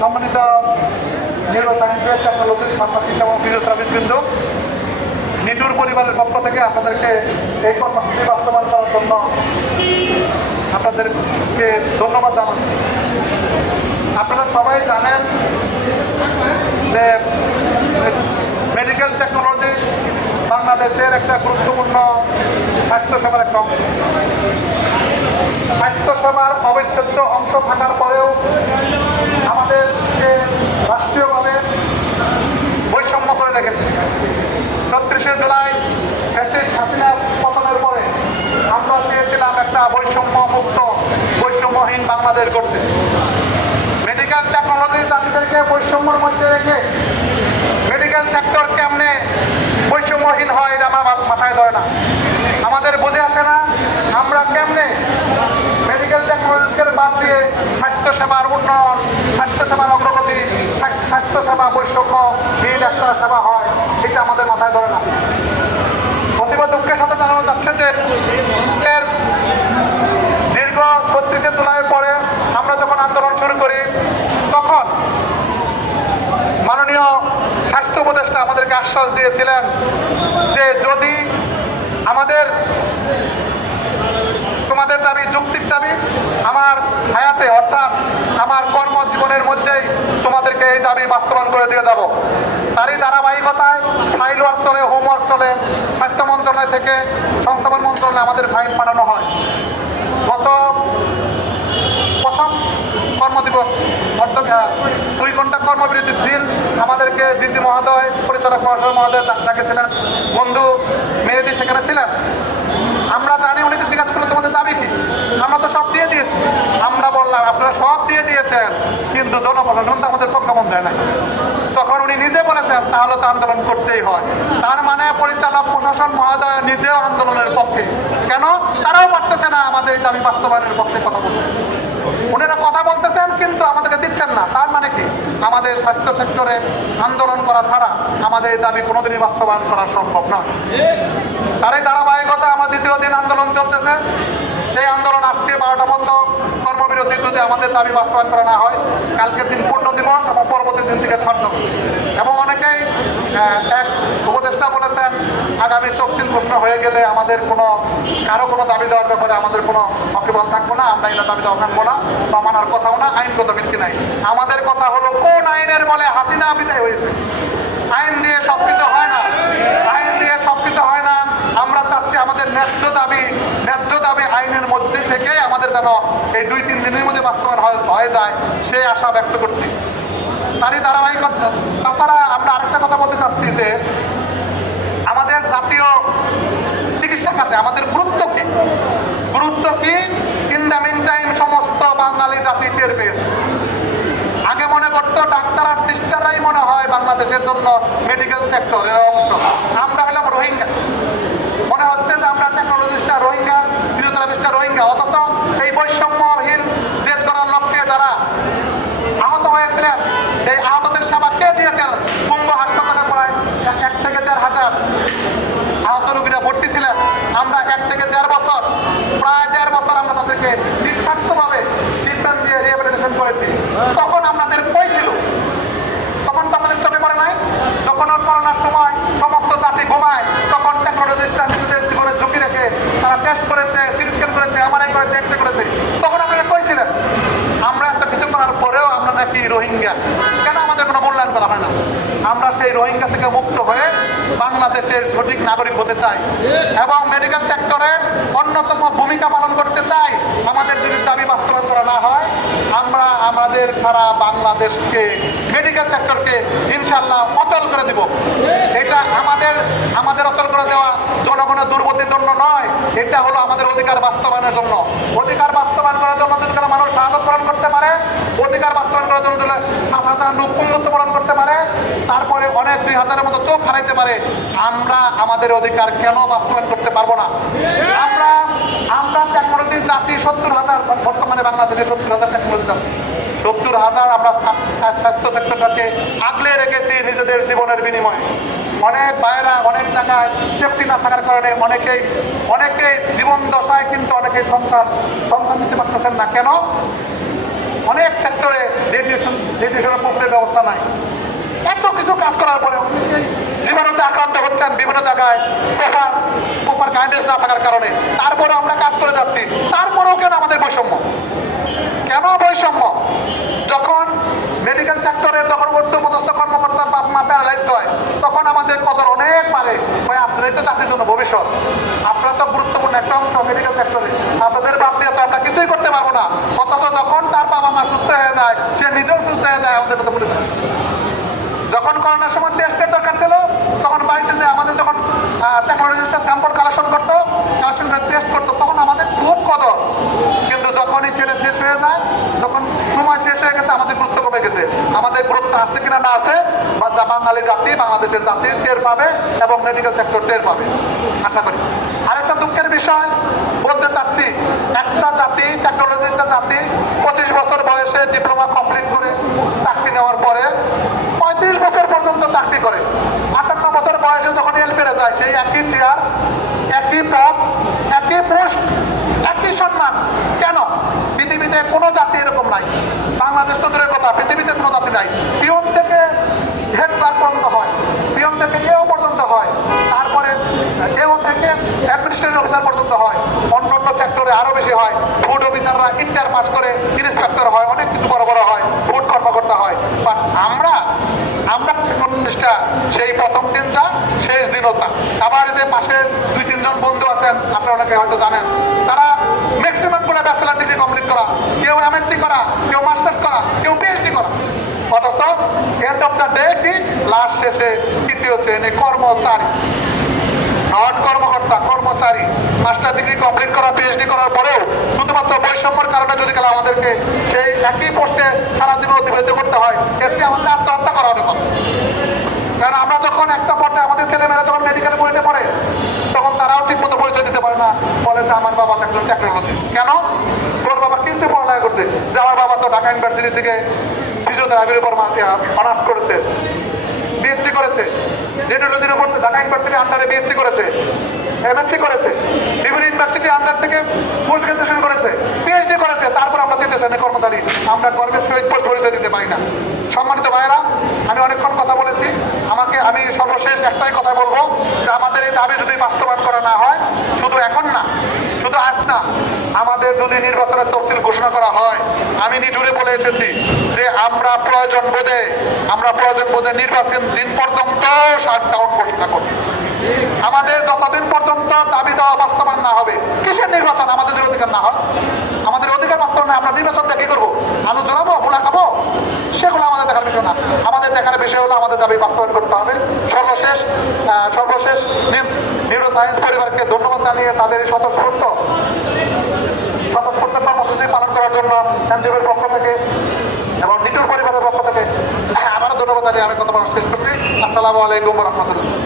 সম্মানিত নিউরো সায়েন্সের technology pharmacist এবং ফিজিওথেরাপিস্ট কিন্তু নিটুর পরিবারের পক্ষ থেকে আপনাদেরকে এই কর্মসূচি বাস্তবায়ন করার জন্য আপনাদেরকে ধন্যবাদ জানাচ্ছি। আপনারা সবাই জানেন যে মেডিকেল টেকনোলজি বাংলাদেশের একটা গুরুত্বপূর্ণ স্বাস্থ্যসেবার একটা অংশ। স্বাস্থ্যসেবার অবিচ্ছেদ্য অংশ থাকার পরেও আমাদেরকে রাষ্ট্রীয়ভাবে বৈষম্য করে রেখেছে ছত্রিশে জুলাই ফ্যাসিস্ট হাসিনা পতনের পরে আমরা চেয়েছিলাম একটা বৈষম্য মুক্ত বাংলাদেশ করতে। মেডিকেল টেকনোলজি তাদেরকে বৈষম্যের মধ্যে রেখে মেডিকেল সেক্টর কেমনে বৈষম্যহীন হয় এটা আমার মাথায় ধরে না। আমাদের বুঝে আসে না আমরা কেমনে মেডিকেল টেকনোলজিকে বাদ দিয়ে স্বাস্থ্যসেবার উন্নয়ন, স্বাস্থ্যসেবার অগ্রগতি স্বা- স্বাস্থ্যসেবা বৈষম্যহীন একটা সেবা হয় এটা আমাদের মাথায় ধরে না। অতীব দুঃখের সাথে জানানো যাচ্ছে যে যখন আন্দোলন শুরু করি, তখন মাননীয় স্বাস্থ্য উপদেষ্টা আমাদেরকে আশ্বাস দিয়েছিলেন যে যদি আমাদের, তোমাদের দাবি, যুক্তির দাবি আমার হায়াতে, অর্থাৎ আমার কর্মজীবনের মধ্যেই তোমাদেরকে এই দাবি বাস্তবায়ন করে দিয়ে যাব। তারই ধারাবাহিকতায় ফাইল ওয়ার্ক চলে, হোমওয়ার্ক চলে, স্বাস্থ্য মন্ত্রণালয় থেকে সংস্থাপন মন্ত্রণালয়ে আমাদের ফাইল পাঠানো হয়। দুই ঘণ্টা কর্মবিরতির দিন আমাদেরকে ডিসি মহোদয়, পরিচালক মহাশয় মহোদয় ডাকেছিলেন বন্ধু মেয়েদি সেখানে ছিলেন। আমরা জানি উনি তো জিজ্ঞাসা করলেন, তোমাদের দাবি কি? আমরা তো সব দিয়ে দিয়েছি। আমরা বললাম, আপনারা সব দিয়ে দিয়েছেন, কিন্তু জনগণ তো আমাদের প্রজ্ঞাপন দেয় না তখন উনি নিজে বলেছেন, তাহলে তো আন্দোলন করতেই হয়। তার মানে পরিচালক, প্রশাসন, মহোদয় নিজেও আন্দোলনের পক্ষে। কেন? তারাও পারতেছে না আমাদের দাবি বাস্তবায়নের পক্ষে কথা বলতে। ওনারা কথা বলতেছেন কিন্তু আমাদেরকে দিচ্ছেন না তার মানে কি আমাদের স্বাস্থ্য সেক্টরে আন্দোলন করা ছাড়া আমাদের দাবি কোনোদিনই বাস্তবায়ন করা সম্ভব নয় তারই ধারাবাহিকতা আমার দ্বিতীয় দিন আন্দোলন চলতেছে। সেই আন্দোলন আজকে বারোটা পর্যন্ত কর্মবিরতি যদি আমাদের দাবি বাস্তবায়ন করা না হয়, কালকের দিন পূর্ণ দিবস এবং পরবর্তী দিন থেকে ছাড় এবং অনেকেই এক উপদেষ্টা বলেছেন আগামী তফসিল প্রশ্ন হয়ে গেলে আমাদের কোনো, কারও কোনো দাবি দেওয়ার ব্যাপারে আমাদের কোনো অকিবল থাকব না, আমরা এটা দাবি দেওয়া থাকব না, বা মানার কথাও না, আইনগত ভিত্তি নাই। আমাদের কথা হলো কোন আইনের বলে হাসিনা বিদায় হয়েছে। আইন দিয়ে সব কিছু হয় না। আইন দিয়ে সব কিছু হয় না। আমরা চাচ্ছি আমাদের ন্যায্য দাবি ন্যায্য দাবি আইনের মধ্যে থেকে আমাদের যেন এই দুই, তিন দিনের মধ্যে বাস্তবায়ন হয়- যায়, সেই আশা ব্যক্ত করছি। তারই ধারাবাহিকতা তাছাড়া আমরা আরেকটা কথা বলতে চাচ্ছি যে আমাদের জাতীয় চিকিৎসা খাতে আমাদের গুরুত্ব কি গুরুত্ব কি ইন দ্য মিন সমস্ত বাঙালি জাতি টের আগে মনে করতো ডাক্তার আর সিস্টাররাই মনে হয় বাংলাদেশের জন্য মেডিকেল সেক্টরের অংশ। আমরা হলাম রোহিঙ্গা মনে হচ্ছে যে আমরা টেকনোলজিস্টটা রোহিঙ্গা ফিজিওথেরাপিস্টটা রোহিঙ্গা অথচ এই বৈষম্যহীন দেশ গড়ার লক্ষ্যে যারা আহত হয়েছিলেন এই আহতদের সেবা কে দিয়েছেন পঙ্গু হাসপাতালে প্রায় এক- এক থেকে দেড় হাজার আহত রোগীরা ভর্তি ছিলেন আমরা এক থেকে দেড় বছর প্রায় দেড় বছর আমরা তাদেরকে নিঃস্বার্থভাবে ট্রিটমেন্ট দিয়ে রিহ্যাবিলিটেশন করেছি তখন আমাদের কই ছিল তখন তো আমাদের চোখে পড়ে নাই যখন ওর করোনার সময় সমস্ত জাতি ঘুমায় তখন টেকনোলজিস্টরা নিজেদের জীবনে ঝুঁকি রেখে তারা টেস্ট করেছে সিটি স্ক্যান করেছে এমআরআই করেছে এক্সরে করেছে তখন আপনারা কই ছিলেন আমরা একটা কিছু করার পরেও আমরা নাকি রোহিঙ্গা। কেন আমাদের কোনো মূল্যায়ন করা হয় না? আমরা সেই রোহিঙ্গা থেকে মুক্ত হয়ে বাংলাদেশের সঠিক নাগরিক হতে চাই এবং মেডিকেল সেক্টরে অন্যতম ভূমিকা পালন করতে চাই। আমাদের যদি দাবি বাস্তবায়ন করা না হয়, আমরা আমাদের সারা বাংলাদেশকে মেডিকেল সেক্টরকে ইনশাল্লাহ অচল করে দিব। এটা আমাদের আমাদের অচল করে দেওয়া জনগণের দুর্গতির জন্য নয়, এটা হলো আমাদের অধিকার বাস্তবায়নের জন্য। অধিকার বাস্তবায়ন করার জন্য যদি কোনো মানুষ শাহাদত পালন করতে পারে অধিকার বাস্তবায়ন করার জন্য যদি সাত হাজার লোক পুঙ্গত্ব পালন করতে পারে তারপরে অনেক দুই হাজারের মতো চোখ হারাইতে পারে, আমরা আমাদের অধিকার কেন বাস্তবায়ন করতে পারব না? আমরা আমরা টেকনোলজি জাতি সত্তর হাজার, বর্তমানে বাংলাদেশে সত্তর হাজার টেকনোলজি জাতি। সত্তর হাজার আমরা স্বা- স্বা- স্বাস্থ্য সেক্টরটাকে আগলে রেখেছি নিজেদের জীবনের বিনিময়ে। অনেক বাইরা অনেক জায়গায় সেফটি না থাকার কারণে অনেকেই অনেকে জীবন দশায় কিন্তু অনেকেই সন্তান সন্তান দিতে পারতেছেন না। কেন? অনেক সেক্টরে রেডিয়েশন নির্দেশনা পুষ্টির ব্যবস্থা নাই। এত কিছু কাজ করার পরেও জীবাণুতে আক্রান্ত হচ্ছেন বিভিন্ন জায়গায়। না থাকার কারণে। তারপরে আমরা কাজ করে যাচ্ছি। তারপরেও কেন আমাদের বৈষম্য? কেন বৈষম্য? যখন মেডিকেল সেক্টরে যখন ঊর্ধ্বপদস্থ কর্মকর্তার বাপ মা প্যারালাইজড হয়, তখন আমাদের কদর অনেক পারে ভাই, আপনারাই তো চাকরির জন্য ভবিষ্যৎ। আপনারা তো গুরুত্বপূর্ণ একটা অংশ মেডিকেল সেক্টরে আপনাদের বাপ দিয়ে তো আমরা কিছুই করতে পারব না। অথচ যখন তার বাবা মা সুস্থ হয়ে যায়, সে নিজেও সুস্থ হয়ে যায় আমাদের মতো বলে। যখন করোনার সময় টেস্টের দরকার ছিল, তখন বাড়িতে যে আমাদের যখন টেকনোলজিস্টটা স্যাম্পল কালেকশন করতো কালেকশন করে টেস্ট করতো, তখন আমাদের খুব কদর। কিন্তু যখনই সেটা শেষ হয়ে যায়, যখন সময় শেষ হয়ে গেছে, আমাদের গুরুত্ব কমে গেছে। আমাদের গুরুত্ব আছে কিনা না আছে, বা বাঙালি জাতি, বাংলাদেশের জাতি টের পাবে এবং মেডিকেল সেক্টর টের পাবে। আশা করি। আরেকটা দুঃখের বিষয় বলতে চাচ্ছি, একটা জাতি টেকনোলজিস্টটা জাতি, পঁচিশ বছর বয়সে ডিপ্লোমা কমপ্লিট করে চাকরি নেওয়ার পরে পঁয়ত্রিশ বছর পর্যন্ত চাকরি করে আটান্ন বছর বয়সে যখন যায় সেই একই চেয়ার একই পদ একই পোস্ট একই সম্মান। কেন? পৃথিবীতে কোনো জাতি এরকম নাই। বাংলাদেশ তো দূরের কথা, পৃথিবীতে কোনো জাতি নাই। পিয়ন থেকে হেড পর্যন্ত হয়, পিয়ন থেকে এও পর্যন্ত হয়, তারপরে এও থেকে অ্যাডমিনিস্ট্রেটিভ অফিসার পর্যন্ত হয় অন্য অন্য সেক্টরে আরও বেশি হয়। ফুড অফিসাররা ইন্টার পাস করে ইন্সপেক্টর হয় অনেক কিছু বড় বড় হয় ফুড কর্মকর্তা হয় বাট আমরা আমরা কমিউনিস্টটা সেই প্রথম দিন যা শেষ দিনও তা আবার যে পাশে দুই তিনজন বন্ধু আছেন আপনারা অনেকে হয়তো জানেন তারা ম্যাক্সিমাম করে ব্যাচেলার ডিগ্রি কমপ্লিট করা কেউ এমএসসি করা কেউ মাস্টার্স করা কেউ পিএইচডি করা অথচ এন্ড অফ দ্য কি লাস্ট শেষে তৃতীয় শ্রেণি কর্মচারী। নন কর্মকর্তা, কর্মচারী। মাস্টার ডিগ্রি কমপ্লিট করা পিএইচডি করার পরেও শুধুমাত্র বৈষম্যের কারণে যদি গেলে আমাদেরকে সেই একই পোস্টে সারা জীবন অতিবাহিত করতে হয় এতে আমাদের আত্মহত্যা করা অনেক। কারণ আমরা যখন একটা পর্যায়ে আমাদের ছেলেমেয়েরা যখন মেডিকেলে পড়তে পড়ে, তখন তারাও ঠিক মতো পরিচয় দিতে পারে না, বলে যে আমার বাবা টেকনোলজি কেন? তোর বাবা কিন্তু পড়ালেখা করছে। যে আমার বাবা তো ঢাকা ইউনিভার্সিটি থেকে ফিজিওথেরাপির উপর অনার্স করেছে বিএসসি করেছে রেডিওলজির উপর ঢাকা ইউনিভার্সিটি আন্ডারে বিএসসি করেছে এমএসসি করেছে, বিভিন্ন ইউনিভার্সিটি আন্ডার থেকে পোস্ট গ্রাজুয়েশন করেছে পিএইচডি করেছে, তারপর আমরা দিতে চাই কর্মচারী, আমরা গর্বের সহিত পোস্ট পরিচয় দিতে পারি না। সম্মানিত ভাইয়েরা, আমি অনেকক্ষণ কথা বলেছি, আমাকে আমি সর্বশেষ একটাই কথা বলব যে আমাদের এই দাবি যদি শুধু এখন না, শুধু আজ না যদি নির্বাচনের তফসিল ঘোষণা করা হয়, আমি নিঠুরে বলে এসেছি যে আমরা প্রয়োজন বোধে, আমরা প্রয়োজন বোধে নির্বাচন দিন পর্যন্ত শাটডাউন ঘোষণা করব আমাদের যতদিন পর্যন্ত দাবি দেওয়া বাস্তবায়ন না হবে, কিসের নির্বাচন আমাদের অধিকার না হয়? আমাদের অধিকার বাস্তবায়ন আমরা নির্বাচন কি করব? আলু জ্বলাবো মোলা খাব? সেগুলো আমাদের দেখার বিষয় না। আমাদের দেখার বিষয় হলো আমাদের দাবি বাস্তবায়ন করতে হবে। সর্বশেষ সর্বশেষ নিউরো সায়েন্স পরিবারকে ধন্যবাদ জানিয়ে তাদের স্বতঃস্ফূর্ত কর্মসূচি পালন করার জন্য এনজিওর পক্ষ থেকে এবং নিটুর পরিবারের পক্ষ থেকে। আবারও ধন্যবাদ জানিয়ে আমি কথা শেষ করছি। আসসালামু আলাইকুম রহমতুল্লাহ।